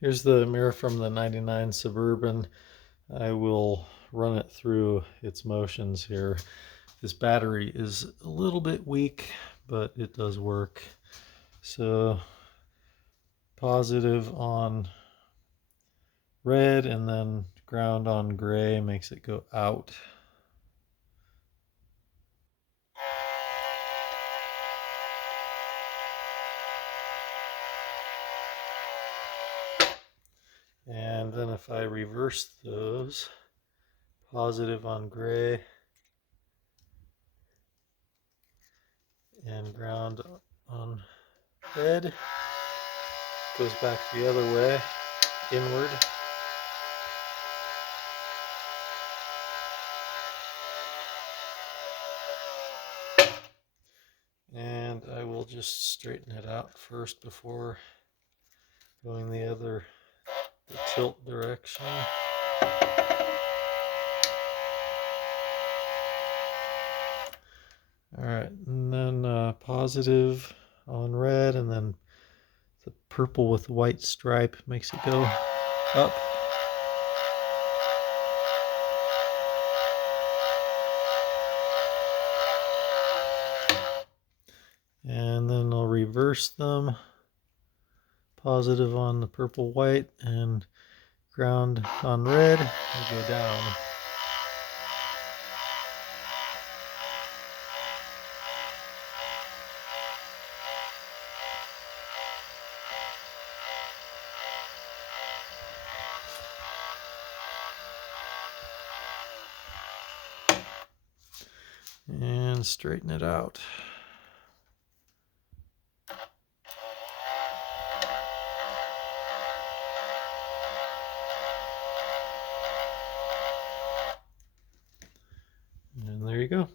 Here's the mirror from the 99 Suburban. I will run it through its motions here. This battery is a little bit weak, but it does work. So positive on red and then ground on gray makes it go out. And then if I reverse those, positive on gray and ground on red, goes back the other way, inward. And I will just straighten it out first before going the tilt direction. Alright, and then positive on red, and then the purple with white stripe makes it go up. And then I'll reverse them. Positive on the purple white and ground on red, and go down. And straighten it out. And there you go.